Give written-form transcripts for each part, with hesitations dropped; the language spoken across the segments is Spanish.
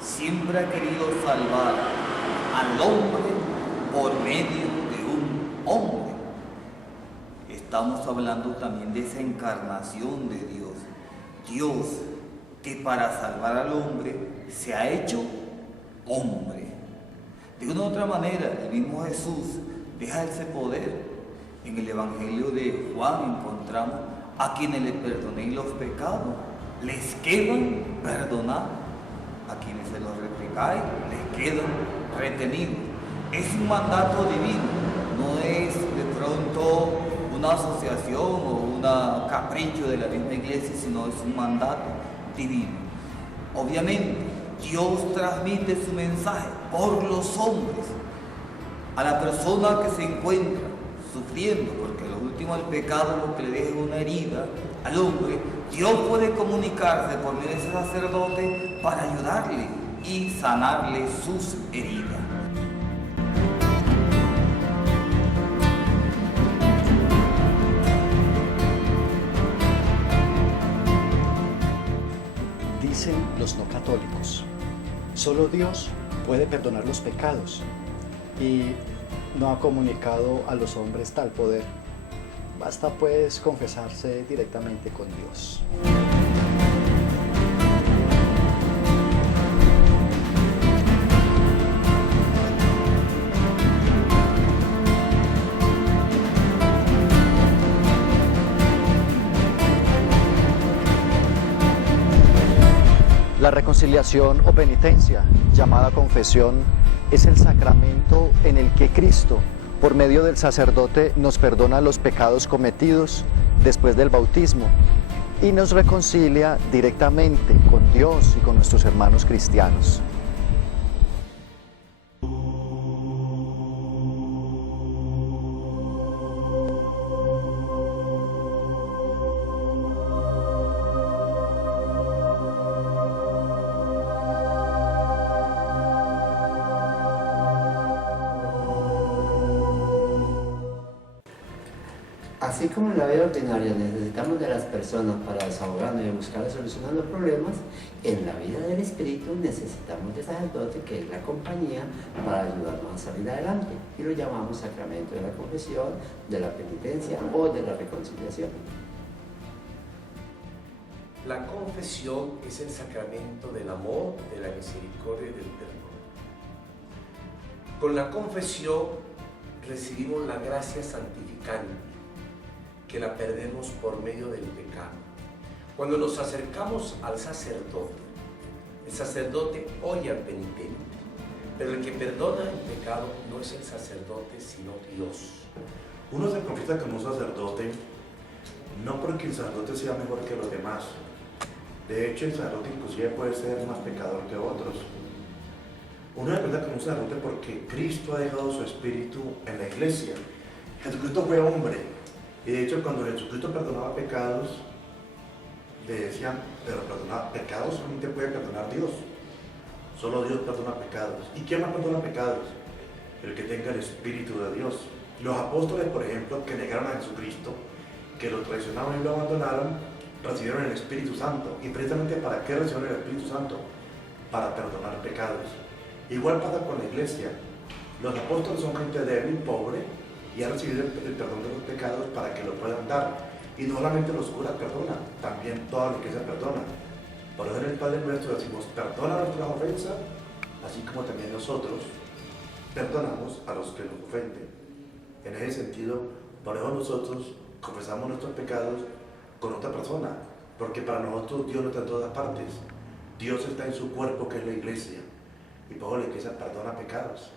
siempre ha querido salvar al hombre por medio de un hombre. Estamos hablando también de esa encarnación de Dios. Dios que para salvar al hombre se ha hecho hombre. De una u otra manera, el mismo Jesús deja ese poder. En el Evangelio de Juan encontramos a quienes le perdonéis los pecados, les quedan perdonados. A quienes se los replicáis, les quedan retenidos. Es un mandato divino, no es de pronto una asociación o un capricho de la misma iglesia, sino es un mandato divino. Obviamente, Dios transmite su mensaje por los hombres a la persona que se encuentra sufriendo, porque lo último el pecado lo que le deja una herida al hombre. Dios puede comunicarse por medio de ese sacerdote para ayudarle y sanarle sus heridas. Dicen los no católicos, solo Dios puede perdonar los pecados y no ha comunicado a los hombres tal poder. Basta pues confesarse directamente con Dios. La reconciliación o penitencia, llamada confesión, es el sacramento en el que Cristo, por medio del sacerdote, nos perdona los pecados cometidos después del bautismo y nos reconcilia directamente con Dios y con nuestros hermanos cristianos. Así como en la vida ordinaria necesitamos de las personas para desahogarnos y buscar solucionar los problemas, en la vida del Espíritu necesitamos del sacerdote, que es la compañía, para ayudarnos a salir adelante. Y lo llamamos sacramento de la confesión, de la penitencia o de la reconciliación. La confesión es el sacramento del amor, de la misericordia y del perdón. Con la confesión recibimos la gracia santificante, que la perdemos por medio del pecado. Cuando nos acercamos al sacerdote, el sacerdote oye al penitente, pero el que perdona el pecado no es el sacerdote, sino Dios. Uno se confiesa como un sacerdote, no porque el sacerdote sea mejor que los demás. De hecho, el sacerdote inclusive puede ser más pecador que otros. Uno se confiesa como un sacerdote porque Cristo ha dejado su espíritu en la iglesia. Jesucristo fue hombre. Y de hecho, cuando Jesucristo perdonaba pecados, le decían, pero perdonar pecados solamente puede perdonar Dios. Solo Dios perdona pecados. ¿Y quién más perdona pecados? El que tenga el Espíritu de Dios. Los apóstoles, por ejemplo, que negaron a Jesucristo, que lo traicionaron y lo abandonaron, recibieron el Espíritu Santo. ¿Y precisamente para qué recibieron el Espíritu Santo? Para perdonar pecados. Igual pasa con la iglesia. Los apóstoles son gente débil, pobre, y ha recibido el perdón de los pecados para que lo puedan dar. Y no solamente los curas perdonan, también toda la iglesia perdona. Por eso en el Padre Nuestro decimos, perdona nuestras ofensas, así como también nosotros perdonamos a los que nos ofenden. En ese sentido, por eso nosotros confesamos nuestros pecados con otra persona, porque para nosotros Dios no está en todas partes. Dios está en su cuerpo, que es la iglesia, y por eso la iglesia perdona pecados.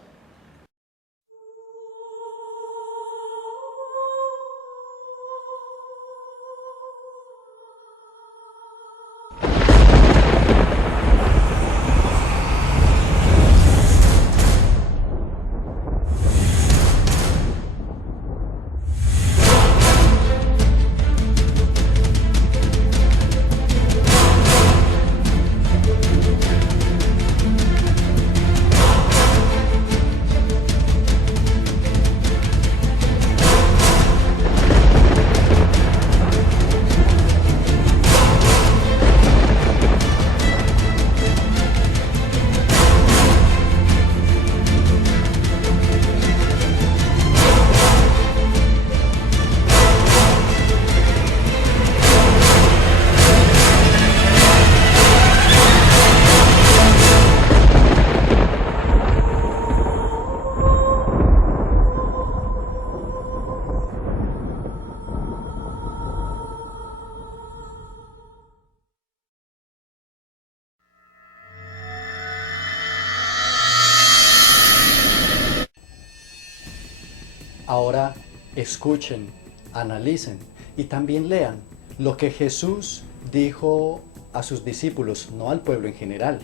Ahora escuchen, analicen y también lean lo que Jesús dijo a sus discípulos, no al pueblo en general,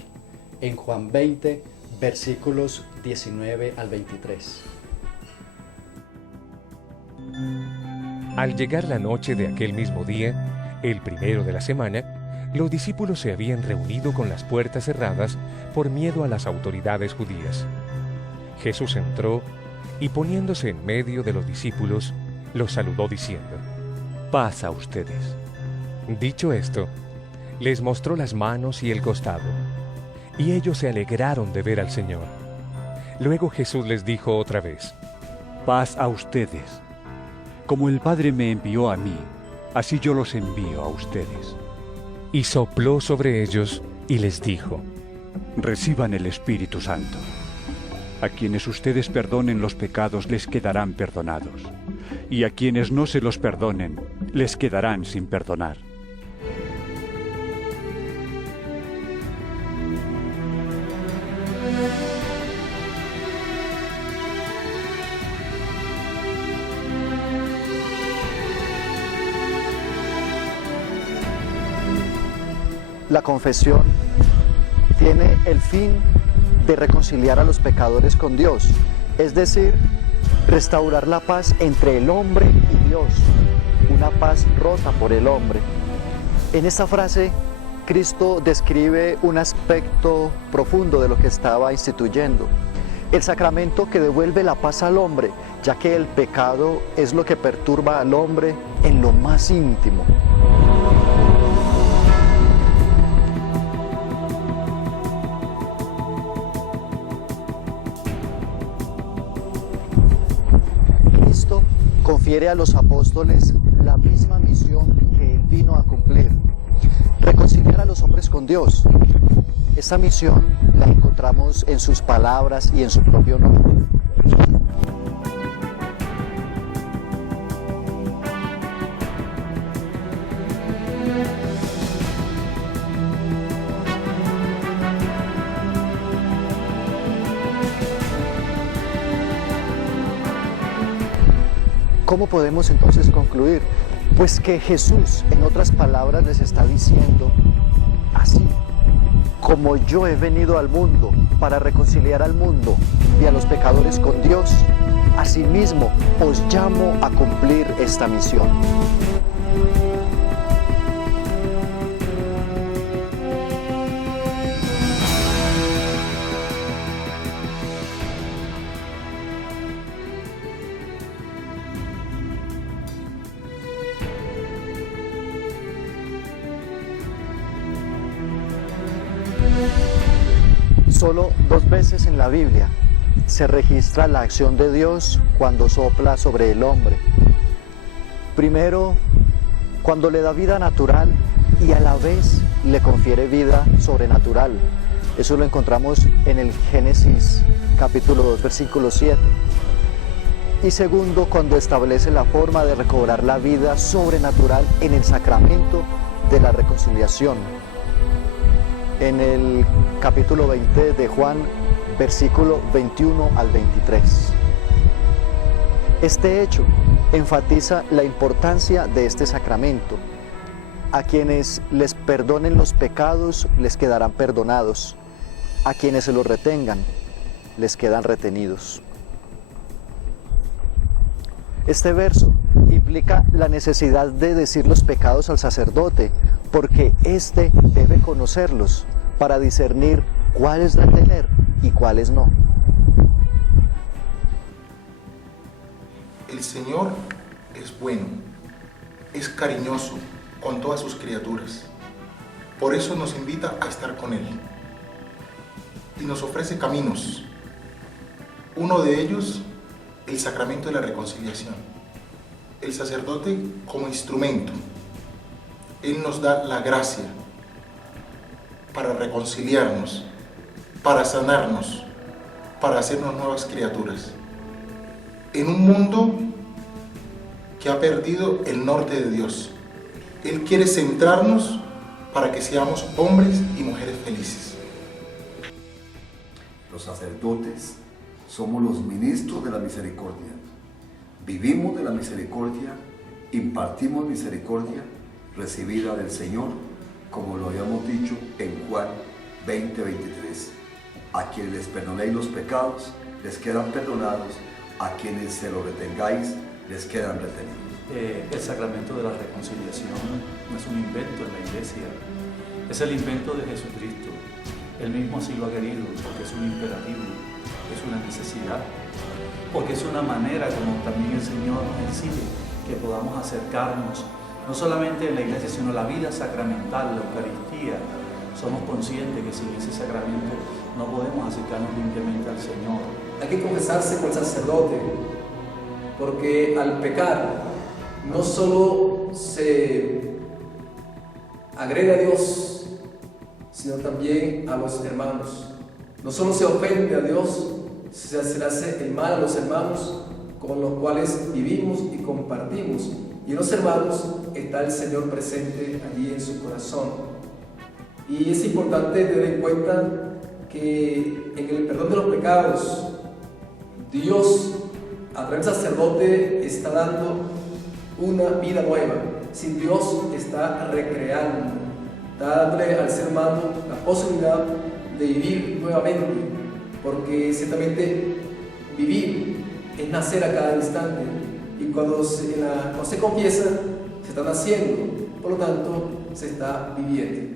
en Juan 20, versículos 19 al 23. Al llegar la noche de aquel mismo día, el primero de la semana, los discípulos se habían reunido con las puertas cerradas por miedo a las autoridades judías. Jesús entró y poniéndose en medio de los discípulos, los saludó diciendo: «Paz a ustedes». Dicho esto, les mostró las manos y el costado, y ellos se alegraron de ver al Señor. Luego Jesús les dijo otra vez: «Paz a ustedes. Como el Padre me envió a mí, así yo los envío a ustedes». Y sopló sobre ellos y les dijo: «Reciban el Espíritu Santo. A quienes ustedes perdonen los pecados les quedarán perdonados, y a quienes no se los perdonen les quedarán sin perdonar». La confesión tiene el fin de reconciliar a los pecadores con Dios, es decir, restaurar la paz entre el hombre y Dios, una paz rota por el hombre. En esta frase, Cristo describe un aspecto profundo de lo que estaba instituyendo, el sacramento que devuelve la paz al hombre, ya que el pecado es lo que perturba al hombre en lo más íntimo. Cristo confiere a los apóstoles la misma misión que Él vino a cumplir: reconciliar a los hombres con Dios. Esta misión la encontramos en sus palabras y en su propio nombre. ¿Cómo podemos entonces concluir? Pues que Jesús, en otras palabras, les está diciendo así: como yo he venido al mundo para reconciliar al mundo y a los pecadores con Dios, asimismo os llamo a cumplir esta misión. Solo 2 veces en la Biblia se registra la acción de Dios cuando sopla sobre el hombre. Primero, cuando le da vida natural y a la vez le confiere vida sobrenatural. Eso lo encontramos en el Génesis capítulo 2, versículo 7. Y segundo, cuando establece la forma de recobrar la vida sobrenatural en el sacramento de la reconciliación. En el capítulo 20 de Juan, versículo 21 al 23. Este hecho enfatiza la importancia de este sacramento. A quienes les perdonen los pecados les quedarán perdonados. A quienes se los retengan les quedan retenidos. Este verso implica la necesidad de decir los pecados al sacerdote, porque éste debe conocerlos para discernir cuáles retener y cuáles no. El Señor es bueno, es cariñoso con todas sus criaturas. Por eso nos invita a estar con Él y nos ofrece caminos. Uno de ellos, el sacramento de la reconciliación. El sacerdote como instrumento. Él nos da la gracia para reconciliarnos, para sanarnos, para hacernos nuevas criaturas. En un mundo que ha perdido el norte de Dios, Él quiere centrarnos para que seamos hombres y mujeres felices. Los sacerdotes somos los ministros de la misericordia. vivimos de la misericordia, impartimos misericordia recibida del Señor, como lo habíamos dicho en Juan 20:23. A quienes les perdonéis los pecados, les quedan perdonados; a quienes se los retengáis, les quedan retenidos. El sacramento de la reconciliación no es un invento en la Iglesia, es el invento de Jesucristo. Él mismo así lo ha querido, porque es un imperativo, es una necesidad, porque es una manera, como también el Señor nos exige, que podamos acercarnos, no solamente en la Iglesia, sino en la vida sacramental, la Eucaristía. Somos conscientes que sin ese sacramento no podemos acercarnos limpiamente al Señor. Hay que confesarse con el sacerdote, porque al pecar no solo se agrede a Dios, sino también a los hermanos. No solo se ofende a Dios, se le hace el mal a los hermanos con los cuales vivimos y compartimos. Y en los hermanos está el Señor presente allí en su corazón. Y es importante tener en cuenta que en el perdón de los pecados, Dios, a través del sacerdote, está dando una vida nueva. Si Dios está recreando, está dándole al ser humano la posibilidad de vivir nuevamente, porque ciertamente vivir es nacer a cada instante, y cuando se confiesa, se está naciendo, por lo tanto, se está viviendo.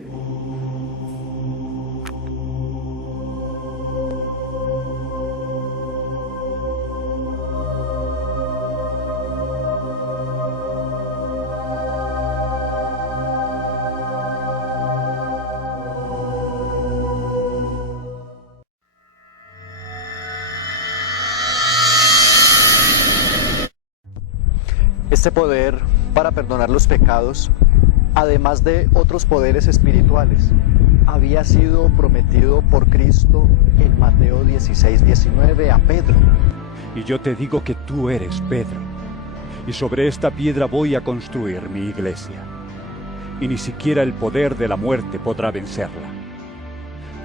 Este poder para perdonar los pecados, además de otros poderes espirituales, había sido prometido por Cristo en Mateo 16:19 a Pedro. Y yo te digo que tú eres Pedro, y sobre esta piedra voy a construir mi iglesia, y ni siquiera el poder de la muerte podrá vencerla.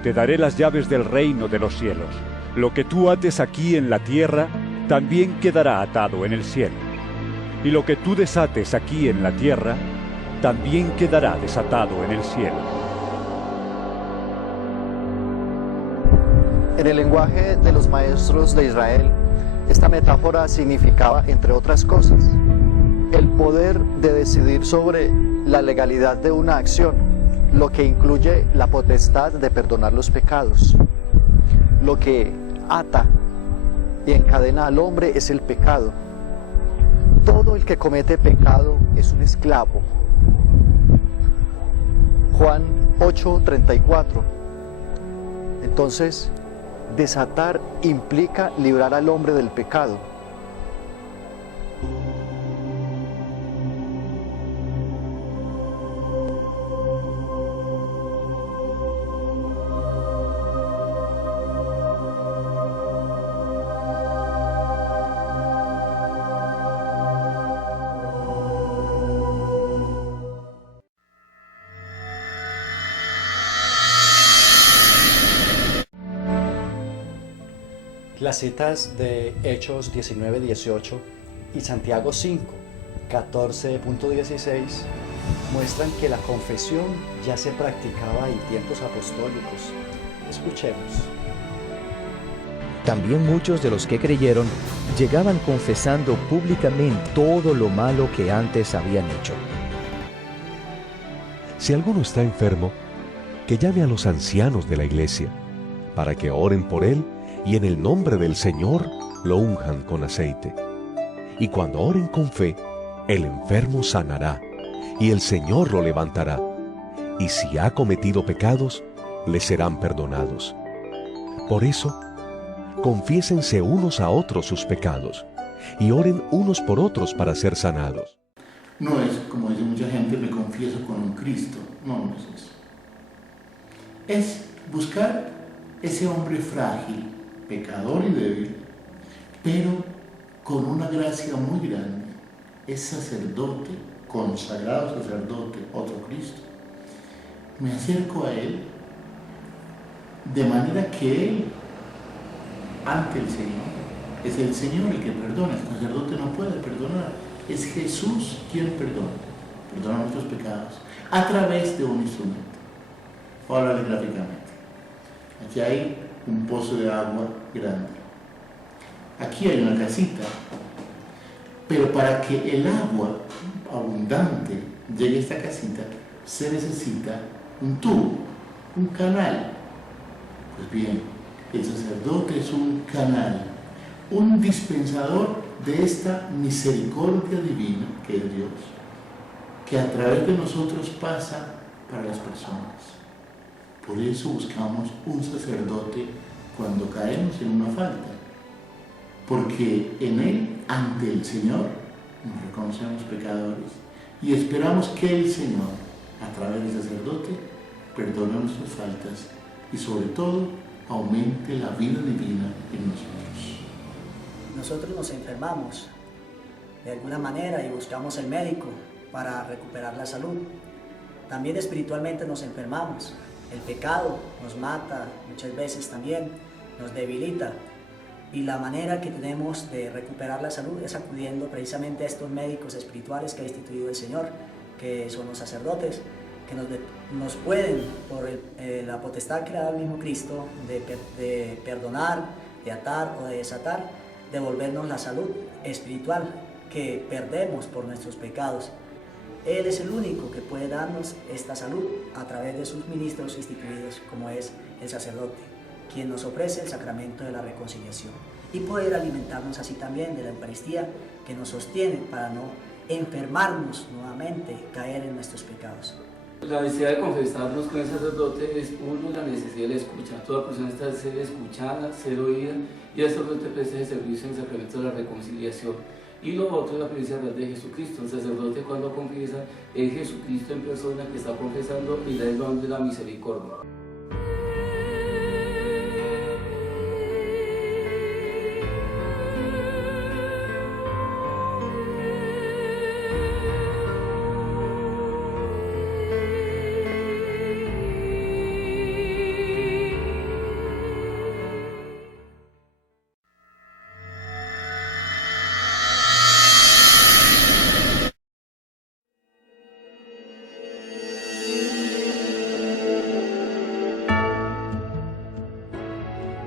Te daré las llaves del reino de los cielos. Lo que tú ates aquí en la tierra, también quedará atado en el cielo. Y lo que tú desates aquí en la tierra, también quedará desatado en el cielo. En el lenguaje de los maestros de Israel, esta metáfora significaba, entre otras cosas, el poder de decidir sobre la legalidad de una acción, lo que incluye la potestad de perdonar los pecados. Lo que ata y encadena al hombre es el pecado. Todo el que comete pecado es un esclavo. Juan 8:34. Entonces, desatar implica librar al hombre del pecado. Las citas de Hechos 19:18 y Santiago 5:14.16 muestran que la confesión ya se practicaba en tiempos apostólicos. Escuchemos. También muchos de los que creyeron llegaban confesando públicamente todo lo malo que antes habían hecho. Si alguno está enfermo, que llame a los ancianos de la iglesia, para que oren por él y en el nombre del Señor lo unjan con aceite. Y cuando oren con fe, el enfermo sanará, y el Señor lo levantará. Y si ha cometido pecados, le serán perdonados. Por eso, confiésense unos a otros sus pecados, y oren unos por otros para ser sanados. No es, como dice mucha gente, me confieso con un Cristo. No es eso. Es buscar ese hombre frágil, pecador y débil, pero con una gracia muy grande. Es sacerdote, consagrado sacerdote, otro Cristo. Me acerco a Él de manera que Él, ante el Señor, Es el Señor el que perdona, el sacerdote no puede perdonar. Es Jesús quien perdona nuestros pecados a través de un instrumento. Ahora gráficamente. Aquí hay un pozo de agua grande. Aquí hay una casita. Pero para que el agua abundante llegue a esta casita, se necesita un tubo, un canal. Pues bien, el sacerdote es un canal, un dispensador de esta misericordia divina que es Dios, que a través de nosotros pasa para las personas. Por eso buscamos un sacerdote cuando caemos en una falta, porque en él, ante el Señor, nos reconocemos pecadores y esperamos que el Señor, a través del sacerdote, perdone nuestras faltas y sobre todo aumente la vida divina en nosotros. Nosotros nos enfermamos de alguna manera y buscamos el médico para recuperar la salud. También espiritualmente nos enfermamos. El pecado nos mata, muchas veces también nos debilita. Y la manera que tenemos de recuperar la salud es acudiendo precisamente a estos médicos espirituales que ha instituido el Señor, que son los sacerdotes, que nos pueden, por la potestad que le da el mismo Cristo, de perdonar, de atar o de desatar, devolvernos la salud espiritual que perdemos por nuestros pecados. Él es el único que puede darnos esta salud a través de sus ministros instituidos, como es el sacerdote, quien nos ofrece el sacramento de la reconciliación, y poder alimentarnos así también de la Eucaristía que nos sostiene para no enfermarnos nuevamente, caer en nuestros pecados. La necesidad de confesarnos con el sacerdote es uno, la necesidad de la escucha. Toda persona está ser escuchada, ser oída, y el sacerdote presta el servicio en el sacramento de la reconciliación. Y lo otro es la presencia real de Jesucristo. El sacerdote, cuando confiesa, es Jesucristo en persona que está confesando y da el don de la misericordia.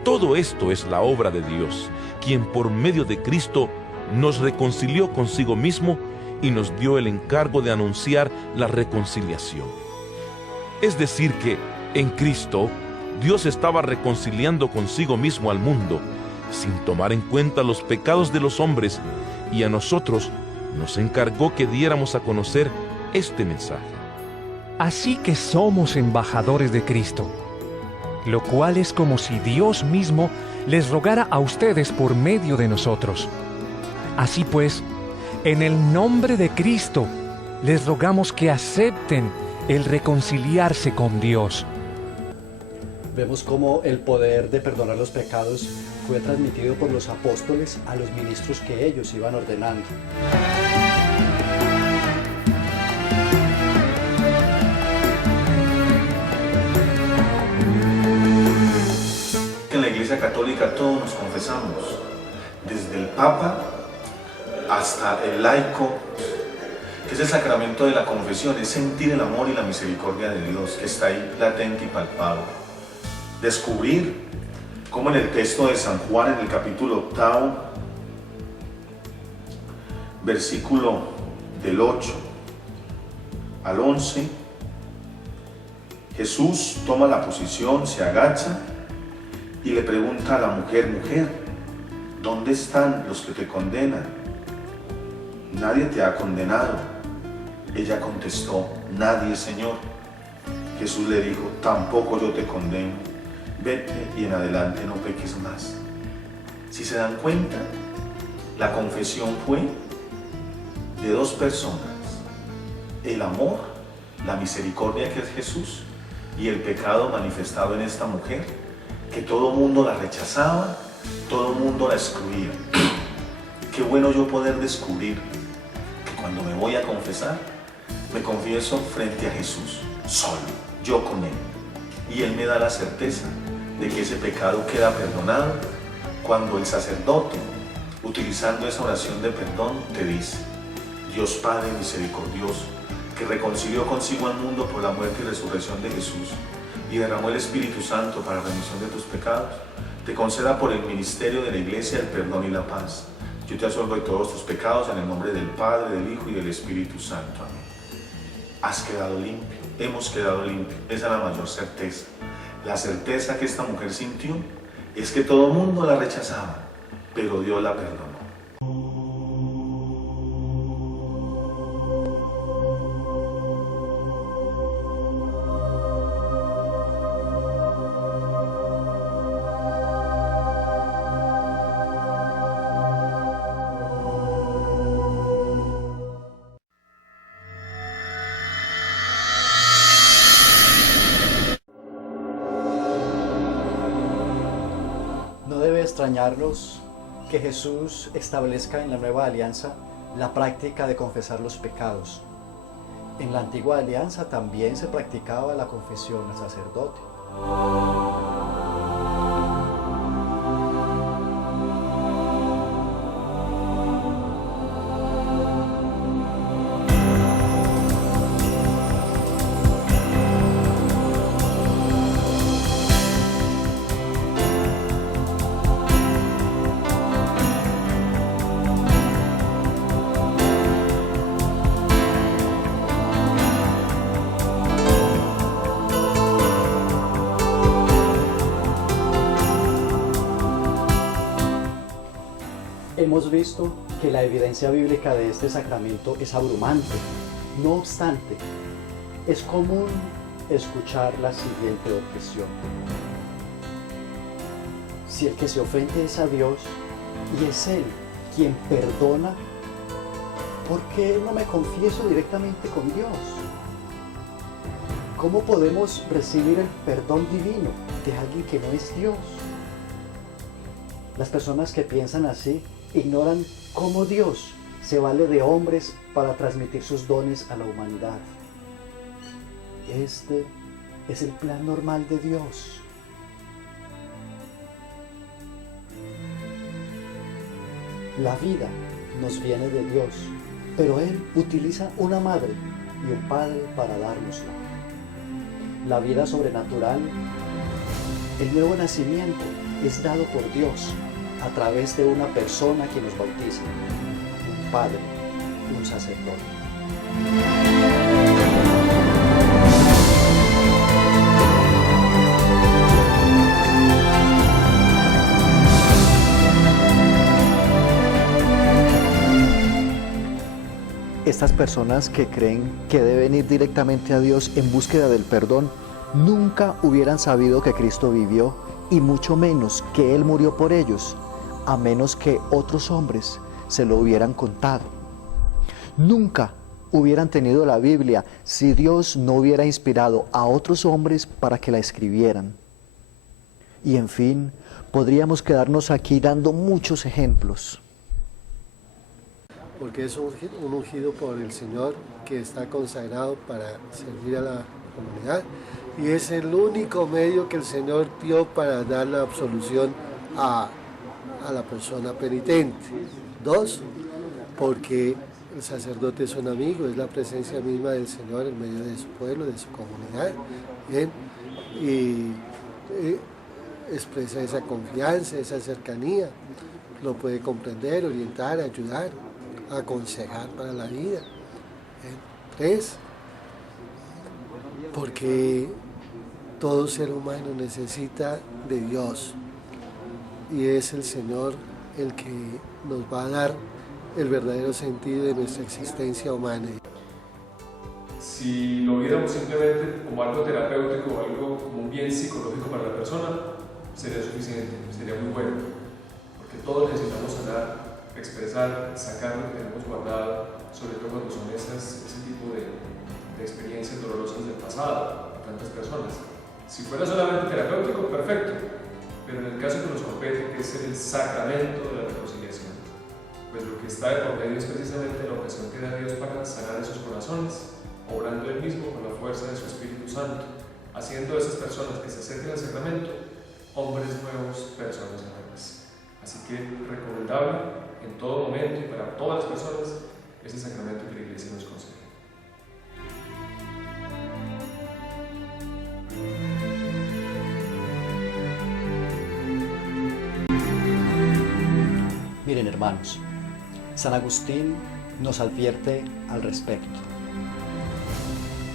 Todo esto es la obra de Dios, quien por medio de Cristo nos reconcilió consigo mismo y nos dio el encargo de anunciar la reconciliación. Es decir que, en Cristo, Dios estaba reconciliando consigo mismo al mundo, sin tomar en cuenta los pecados de los hombres, y a nosotros nos encargó que diéramos a conocer este mensaje. Así que somos embajadores de Cristo, lo cual es como si Dios mismo les rogara a ustedes por medio de nosotros. Así pues, en el nombre de Cristo, les rogamos que acepten el reconciliarse con Dios. Vemos cómo el poder de perdonar los pecados fue transmitido por los apóstoles a los ministros que ellos iban ordenando. En la Iglesia Católica todos nos confesamos, desde el Papa hasta el laico, que es el sacramento de la confesión, es sentir el amor y la misericordia de Dios que está ahí latente y palpable. Descubrir cómo en el texto de San Juan, en el capítulo 8, versículo del 8 al 11, Jesús toma la posición, se agacha y le pregunta a la mujer: mujer, ¿dónde están los que te condenan? Nadie te ha condenado. Ella contestó: nadie, Señor. Jesús le dijo: tampoco yo te condeno. Vete y en adelante no peques más. Si se dan cuenta, la confesión fue de dos personas: el amor, la misericordia que es Jesús, y el pecado manifestado en esta mujer, que todo mundo la rechazaba, todo mundo la excluía. Qué bueno yo poder descubrir que cuando me voy a confesar, me confieso frente a Jesús, solo, yo con Él. Y Él me da la certeza de que ese pecado queda perdonado cuando el sacerdote utilizando esa oración de perdón, te dice: Dios Padre misericordioso, que reconcilió consigo al mundo por la muerte y resurrección de Jesús y derramó el Espíritu Santo para la remisión de tus pecados, te conceda por el ministerio de la Iglesia el perdón y la paz. Yo te absolvo de todos tus pecados en el nombre del Padre, del Hijo y del Espíritu Santo. Amén. Has quedado limpio, hemos quedado limpios. Esa es la mayor certeza. La certeza que esta mujer sintió es que todo el mundo la rechazaba, pero Dios la perdonó. No debe extrañarnos que Jesús establezca en la nueva alianza la práctica de confesar los pecados. En la antigua alianza también se practicaba la confesión al sacerdote. Hemos visto que la evidencia bíblica de este sacramento es abrumante. No obstante, es común escuchar la siguiente objeción: si el que se ofende es a Dios y es Él quien perdona, ¿por qué no me confieso directamente con Dios? ¿Cómo podemos recibir el perdón divino de alguien que no es Dios? Las personas que piensan así ignoran cómo Dios se vale de hombres para transmitir sus dones a la humanidad. Este es el plan normal de Dios. La vida nos viene de Dios, pero Él utiliza una madre y un padre para dárnosla. La vida sobrenatural, el nuevo nacimiento, es dado por Dios a través de una persona que nos bautiza, un padre, un sacerdote. Estas personas que creen que deben ir directamente a Dios en búsqueda del perdón, nunca hubieran sabido que Cristo vivió y mucho menos que Él murió por ellos, a menos que otros hombres se lo hubieran contado. Nunca hubieran tenido la Biblia si Dios no hubiera inspirado a otros hombres para que la escribieran. Y en fin, podríamos quedarnos aquí dando muchos ejemplos. Porque es un ungido por el Señor que está consagrado para servir a la comunidad y es el único medio que el Señor dio para dar la absolución a la persona penitente. 2, porque el sacerdote es un amigo, es la presencia misma del Señor en medio de su pueblo, de su comunidad, ¿bien? Y expresa esa confianza, esa cercanía, lo puede comprender, orientar, ayudar, aconsejar para la vida. 3, porque todo ser humano necesita de Dios y es el Señor el que nos va a dar el verdadero sentido de nuestra existencia humana. Si lo viéramos simplemente como algo terapéutico o algo como un bien psicológico para la persona, sería suficiente, sería muy bueno, porque todos necesitamos sanar, expresar, sacar lo que tenemos guardado, sobre todo cuando son ese tipo de experiencias dolorosas del pasado de tantas personas. Si fuera solamente terapéutico, perfecto, pero en el caso que nos compete, que es el sacramento de la reconciliación, pues lo que está de por medio es precisamente la ocasión que da Dios para sanar esos corazones, obrando Él mismo con la fuerza de su Espíritu Santo, haciendo de esas personas que se acerquen al sacramento hombres nuevos, personas nuevas. Así que recomendable en todo momento y para todas las personas, es el sacramento que la Iglesia nos concede. Miren, hermanos, San Agustín nos advierte al respecto.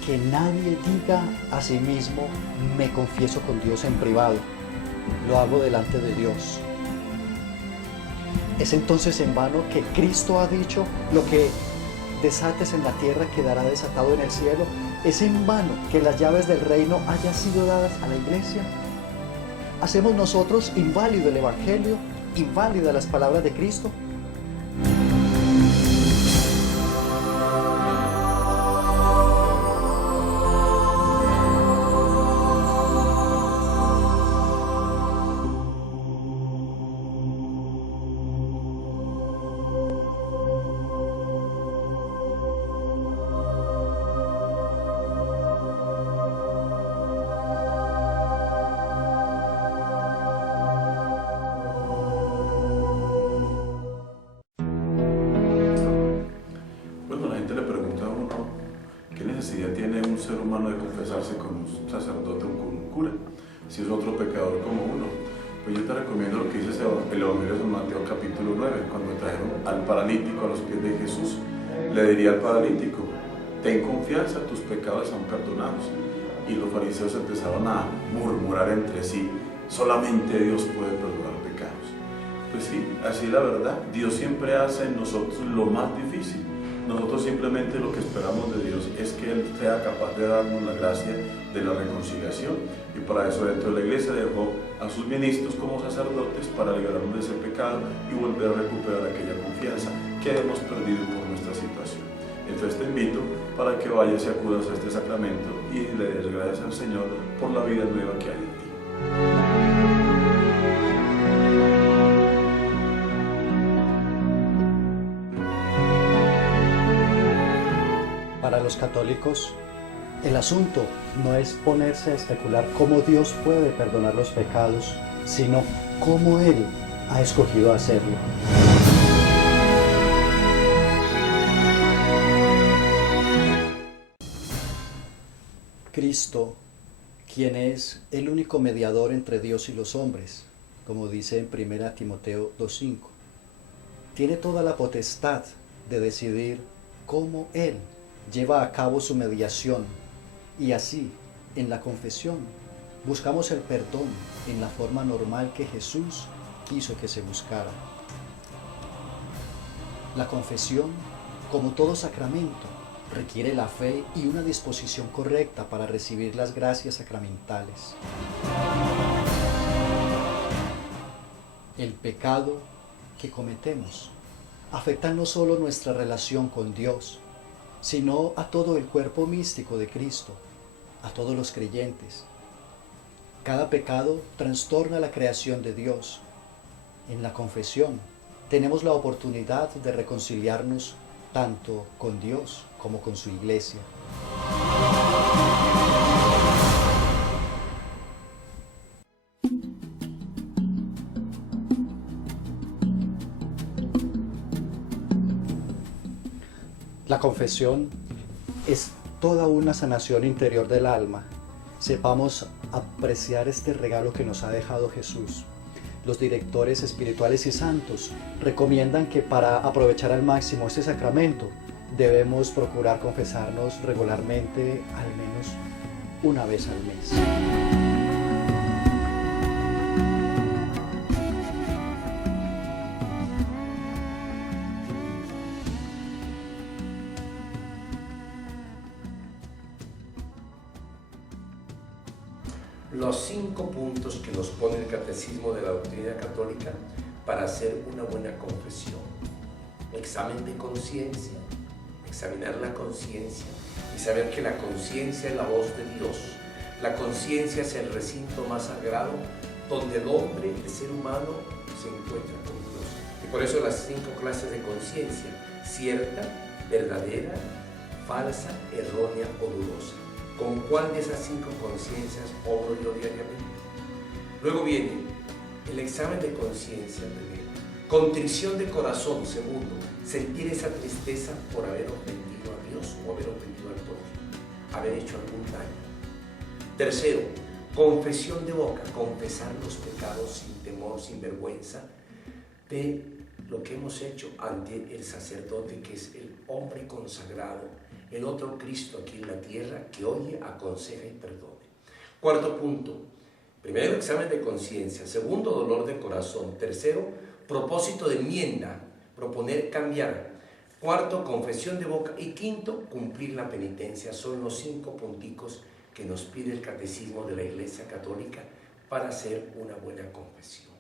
Que nadie diga a sí mismo, me confieso con Dios en privado, lo hago delante de Dios. Es entonces en vano que Cristo ha dicho, lo que desates en la tierra quedará desatado en el cielo. Es en vano que las llaves del reino hayan sido dadas a la Iglesia. ¿Hacemos nosotros inválido el Evangelio, inválida las palabras de Cristo? Tiene un ser humano de confesarse con un sacerdote o con un cura, si es otro pecador como uno. Pues yo te recomiendo lo que dice el Evangelio de San Mateo capítulo 9, cuando trajeron al paralítico a los pies de Jesús, le diría al paralítico, ten confianza, tus pecados son perdonados. Y los fariseos empezaron a murmurar entre sí, solamente Dios puede perdonar pecados. Pues sí, así la verdad, Dios siempre hace en nosotros lo más difícil. Nosotros simplemente lo que esperamos de Dios es que Él sea capaz de darnos la gracia de la reconciliación, y para eso dentro de la Iglesia dejó a sus ministros como sacerdotes para liberarnos de ese pecado y volver a recuperar aquella confianza que hemos perdido por nuestra situación. Entonces te invito para que vayas y acudas a este sacramento y le des gracias al Señor por la vida nueva que hay en ti. Para los católicos, el asunto no es ponerse a especular cómo Dios puede perdonar los pecados, sino cómo Él ha escogido hacerlo. Cristo, quien es el único mediador entre Dios y los hombres, como dice en 1 Timoteo 2:5, tiene toda la potestad de decidir cómo Él lleva a cabo su mediación, y así, en la confesión, buscamos el perdón en la forma normal que Jesús quiso que se buscara. La confesión, como todo sacramento, requiere la fe y una disposición correcta para recibir las gracias sacramentales. El pecado que cometemos afecta no solo nuestra relación con Dios, sino a todo el cuerpo místico de Cristo, a todos los creyentes. Cada pecado trastorna la creación de Dios. En la confesión tenemos la oportunidad de reconciliarnos tanto con Dios como con su Iglesia. La confesión es toda una sanación interior del alma. Sepamos apreciar este regalo que nos ha dejado Jesús. Los directores espirituales y santos recomiendan que para aprovechar al máximo este sacramento debemos procurar confesarnos regularmente, al menos una vez al mes. Los 5 puntos que nos pone el Catecismo de la Doctrina Católica para hacer una buena confesión. Examen de conciencia, examinar la conciencia y saber que la conciencia es la voz de Dios. La conciencia es el recinto más sagrado donde el hombre, el ser humano, se encuentra con Dios. Y por eso las 5 clases de conciencia: cierta, verdadera, falsa, errónea o dudosa. ¿Con cuál de esas 5 conciencias obro yo diariamente? Luego viene el examen de conciencia primero. Contrición de corazón, segundo, sentir esa tristeza por haber ofendido a Dios o haber ofendido al prójimo, haber hecho algún daño. Tercero, confesión de boca, confesar los pecados sin temor, sin vergüenza de lo que hemos hecho ante el sacerdote, que es el hombre consagrado, el otro Cristo aquí en la tierra, que oye, aconseja y perdone. Cuarto punto, primero, examen de conciencia. Segundo, dolor de corazón. Tercero, propósito de enmienda, proponer cambiar. Cuarto, confesión de boca. Y quinto, cumplir la penitencia. Son los 5 punticos que nos pide el Catecismo de la Iglesia Católica para hacer una buena confesión.